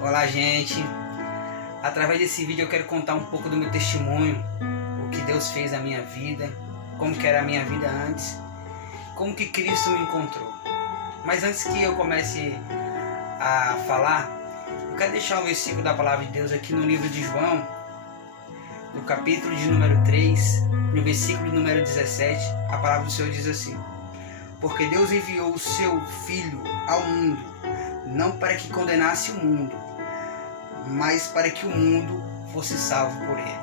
Olá, gente. Através desse vídeo eu quero contar um pouco do meu testemunho, o que Deus fez na minha vida, como que era a minha vida antes, como que Cristo me encontrou. Mas antes que eu comece a falar, eu quero deixar um versículo da palavra de Deus aqui no livro de João, no capítulo de número 3, no versículo de número 17, a palavra do Senhor diz assim: porque Deus enviou o seu Filho ao mundo, não para que condenasse o mundo, mas para que o mundo fosse salvo por ele.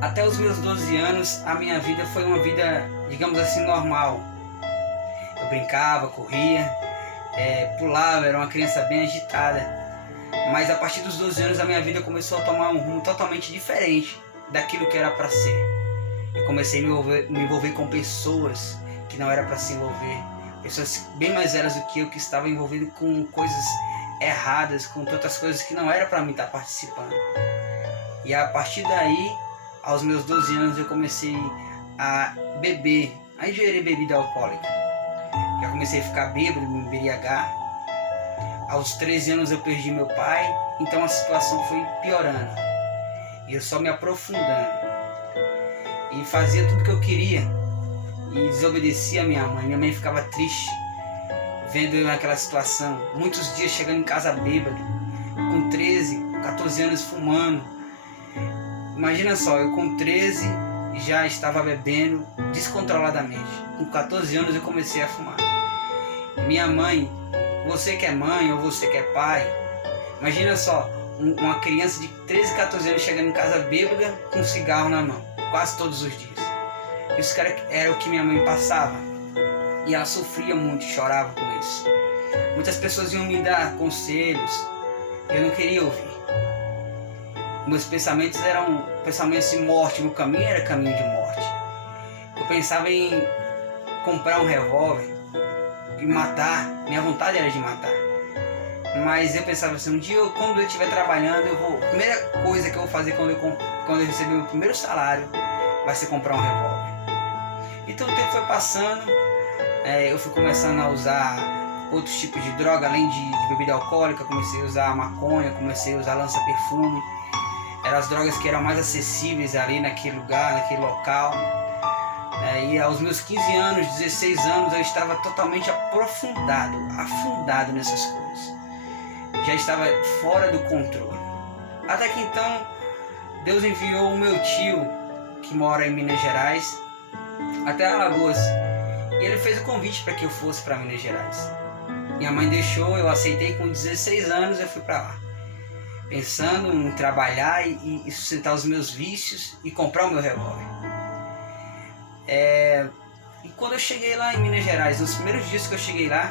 Até os meus 12 anos, a minha vida foi uma vida, digamos assim, normal. Eu brincava, corria, pulava, era uma criança bem agitada. Mas a partir dos 12 anos, a minha vida começou a tomar um rumo totalmente diferente daquilo que era para ser. Eu comecei a me envolver com pessoas que não era para se envolver. Pessoas bem mais velhas do que eu, que estavam envolvidas com coisas erradas, com tantas coisas que não era para mim estar participando. E a partir daí, aos meus 12 anos, eu comecei a beber, a ingerir bebida alcoólica. Já comecei a ficar bêbado, me embriagar. Aos 13 anos eu perdi meu pai, então a situação foi piorando. E eu só me aprofundando. E fazia tudo que eu queria. E desobedecia a minha mãe. Minha mãe ficava triste vendo eu naquela situação. Muitos dias chegando em casa bêbado, com 13, 14 anos fumando. Imagina só, eu com 13 já estava bebendo descontroladamente. Com 14 anos eu comecei a fumar. Minha mãe, você que é mãe ou você que é pai, imagina só, uma criança de 13, 14 anos chegando em casa bêbada com um cigarro na mão, quase todos os dias. Isso era o que minha mãe passava. E ela sofria muito, chorava com isso. Muitas pessoas iam me dar conselhos, eu não queria ouvir. Meus pensamentos eram pensamentos de morte, meu caminho era caminho de morte. Eu pensava em comprar um revólver e matar, minha vontade era de matar. Mas eu pensava assim, um dia quando eu estiver trabalhando, a primeira coisa que eu vou fazer quando eu receber meu primeiro salário vai ser comprar um revólver. Então o tempo foi passando, eu fui começando a usar outros tipos de droga, além de bebida alcoólica. Comecei a usar maconha, comecei a usar lança-perfume. Eram as drogas que eram mais acessíveis ali naquele lugar, naquele local. E aos meus 15 anos, 16 anos, eu estava totalmente afundado nessas coisas. Já estava fora do controle. Até que então, Deus enviou o meu tio, que mora em Minas Gerais, até Alagoas. E ele fez o convite para que eu fosse para Minas Gerais. Minha mãe deixou, eu aceitei. Com 16 anos eu fui para lá, pensando em trabalhar e sustentar os meus vícios e comprar o meu revólver. E quando eu cheguei lá em Minas Gerais, nos primeiros dias que eu cheguei lá,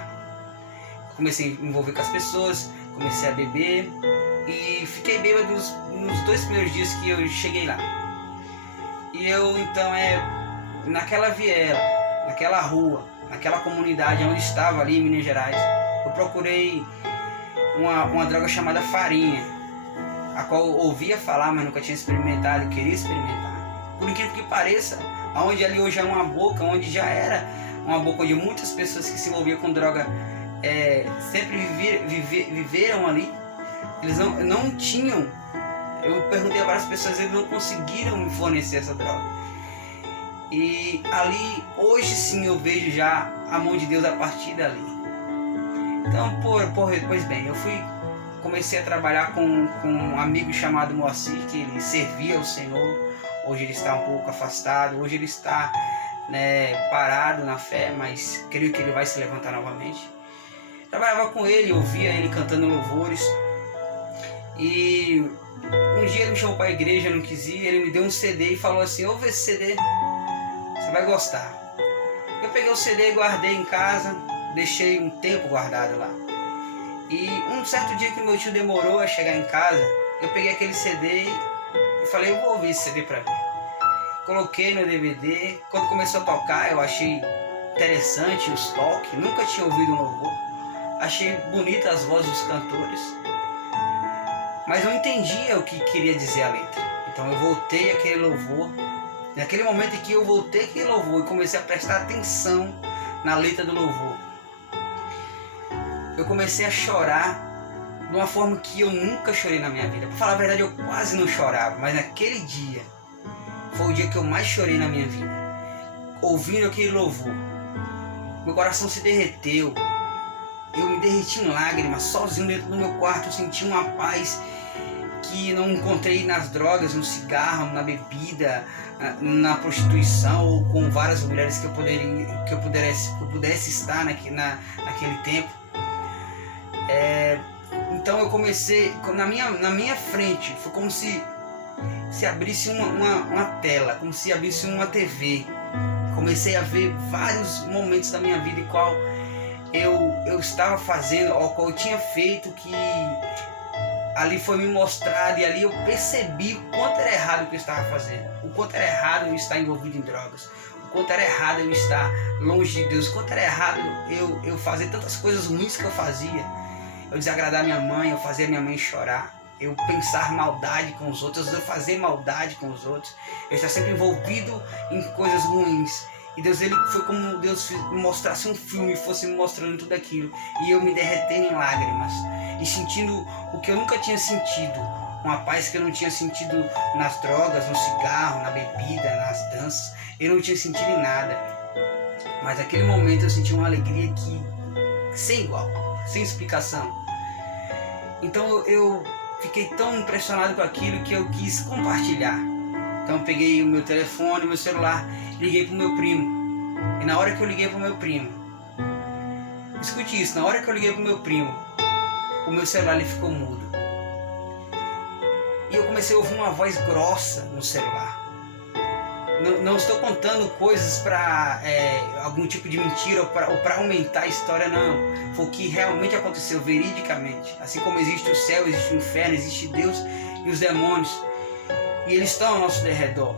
comecei a me envolver com as pessoas, comecei a beber e fiquei bêbado nos 2 primeiros dias que eu cheguei lá. E eu então naquela viela, naquela rua, naquela comunidade onde estava ali em Minas Gerais, eu procurei uma droga chamada farinha, a qual eu ouvia falar, mas nunca tinha experimentado e queria experimentar. Por incrível que pareça, onde ali hoje é uma boca, onde já era uma boca onde muitas pessoas que se envolviam com droga sempre viveram ali, eles não tinham. Eu perguntei a várias pessoas, eles não conseguiram me fornecer essa droga. E ali, hoje sim, eu vejo já a mão de Deus a partir dali. Então, pois bem, comecei a trabalhar com um amigo chamado Moacir, que ele servia ao Senhor. Hoje ele está um pouco afastado, hoje ele está parado na fé, mas creio que ele vai se levantar novamente. Trabalhava com ele, ouvia ele cantando louvores. E um dia ele me chamou para a igreja, eu não quis ir, ele me deu um CD e falou assim: ouve esse CD, você vai gostar. Eu peguei o CD e guardei em casa, deixei um tempo guardado lá. E um certo dia que meu tio demorou a chegar em casa, eu peguei aquele CD e falei: eu vou ouvir esse CD para ver. Coloquei no DVD, quando começou a tocar eu achei interessante os toques, nunca tinha ouvido um louvor, achei bonita as vozes dos cantores, mas não entendia o que queria dizer a letra. Então eu voltei aquele louvor. Naquele momento em que eu voltei aquele louvor e comecei a prestar atenção na letra do louvor, eu comecei a chorar de uma forma que eu nunca chorei na minha vida. Para falar a verdade, eu quase não chorava, mas naquele dia foi o dia que eu mais chorei na minha vida. Ouvindo aquele louvor, meu coração se derreteu. Eu me derreti em lágrimas, sozinho dentro do meu quarto. Eu senti uma paz que não encontrei nas drogas, no cigarro, na bebida, na prostituição ou com várias mulheres que eu pudesse estar naquele tempo. Então eu comecei, na minha frente, foi como se abrisse uma tela, como se abrisse uma TV. Comecei a ver vários momentos da minha vida em qual eu estava fazendo, ou qual eu tinha feito, que ali foi me mostrado, e ali eu percebi o quanto era errado o que eu estava fazendo, o quanto era errado eu estar envolvido em drogas, o quanto era errado eu estar longe de Deus, o quanto era errado eu fazer tantas coisas ruins que eu fazia, eu desagradar minha mãe, eu fazer minha mãe chorar, eu pensar maldade com os outros, eu fazer maldade com os outros, eu estar sempre envolvido em coisas ruins. E Deus, ele foi como Deus me mostrasse um filme, fosse me mostrando tudo aquilo. E eu me derretendo em lágrimas. E sentindo o que eu nunca tinha sentido. Uma paz que eu não tinha sentido nas drogas, no cigarro, na bebida, nas danças. Eu não tinha sentido em nada. Mas naquele momento eu senti uma alegria que sem igual, sem explicação. Então eu fiquei tão impressionado com aquilo que eu quis compartilhar. Então eu peguei o meu telefone, o meu celular, liguei pro meu primo. E na hora que eu liguei pro meu primo, escute isso, na hora que eu liguei pro meu primo, o meu celular ele ficou mudo. E eu comecei a ouvir uma voz grossa no celular. Não estou contando coisas para algum tipo de mentira ou para aumentar a história, não. Foi o que realmente aconteceu veridicamente. Assim como existe o céu, existe o inferno, existe Deus e os demônios. E eles estão ao nosso derredor.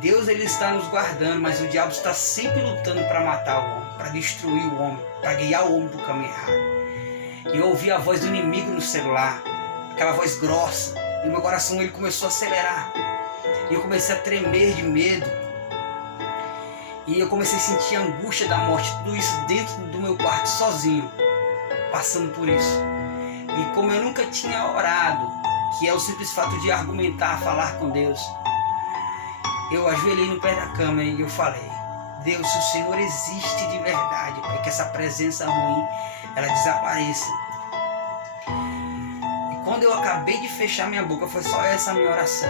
Deus ele está nos guardando, mas o diabo está sempre lutando para matar o homem, para destruir o homem, para guiar o homem para o caminho errado. E eu ouvi a voz do inimigo no celular, aquela voz grossa, e meu coração ele começou a acelerar. E eu comecei a tremer de medo. E eu comecei a sentir a angústia da morte, tudo isso dentro do meu quarto, sozinho, passando por isso. E como eu nunca tinha orado, que é o simples fato de argumentar, falar com Deus, eu ajoelhei no pé da cama e eu falei: Deus, se o Senhor existe de verdade, Pai, que essa presença ruim, ela desapareça. E quando eu acabei de fechar minha boca, foi só essa a minha oração.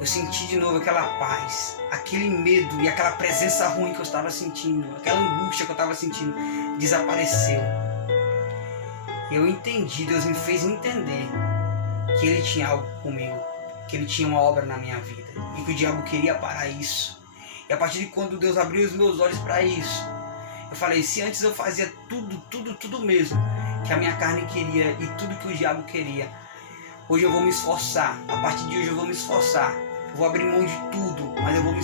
Eu senti de novo aquela paz, aquele medo e aquela presença ruim que eu estava sentindo, aquela angústia que eu estava sentindo, desapareceu. Eu entendi, Deus me fez entender que Ele tinha algo comigo, que Ele tinha uma obra na minha vida e que o diabo queria parar isso. E a partir de quando Deus abriu os meus olhos para isso, eu falei: se antes eu fazia tudo mesmo que a minha carne queria e tudo que o diabo queria, hoje eu vou me esforçar. A partir de hoje eu vou me esforçar. Eu vou abrir mão de tudo, mas eu vou me esforçar